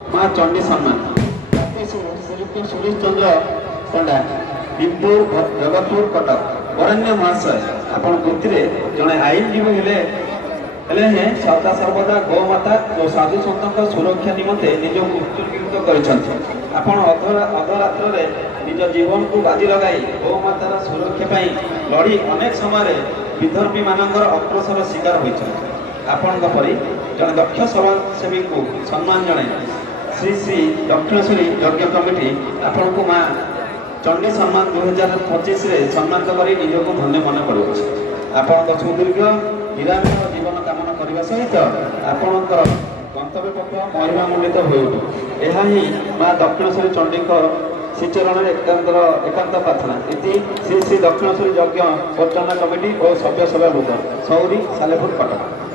माँ चंडी सम्मान श्री सुरेश चंद्र पंडा बिंदुर जगतपुर कटक वरण्य महाशय आपण वृत्ति जड़े आईनजीवी हेले हैं सदा सर्वदा गौमाता और साधु सतों सुरक्षा निमंते निज उत्सर्गित कर अधरात्र निज जीवन को बाजी लगाई गौमातार सुरक्षा लड़ी अनेक समय विधर्मी मानकर अग्रसर शिकार होती आपण परी जड़े दक्ष समाजसेवी को सम्मान जनाई श्री श्री दक्षिणेश्वरी यज्ञ कमिटी आपण को माँ चंडी सम्मान 2025 सम्मानित कर निजक धन्य मन पड़े आपण सुदीर्घ निरामिष जीवन कामना करने सहित आपणकर गंतव्य पथ महिमा मंडित हो ही माँ दक्षिणेश्वरी चंडी श्रीचरण एकांत प्रार्थना इति श्री श्री दक्षिणेश्वरी यज्ञ परिचालना कमिटी और सभ्य सभा लोक सौरी सालेपुर कटक।